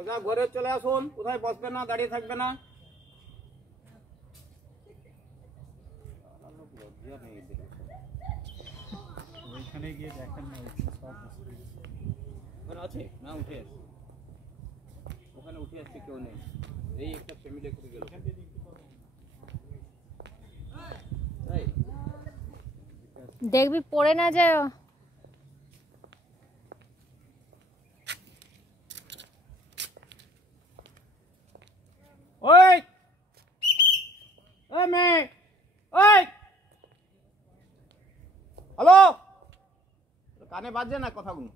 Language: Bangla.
সোজা ঘরে চলে আসুন, কোথায় বসবে না, দাঁড়িয়ে থাকবে না। ওইখানে গিয়ে দেখেন না ওখানে আছে না, উঠে আসছে, ওখানে উঠে আসছে, কেউ নেই, এই একটা ফ্যামিলি করে গেল। দেখবি পড়ে না যায়। ওই ওই মেয়ে, ওই হ্যালো, কানে বাজছে না কথাগুলো?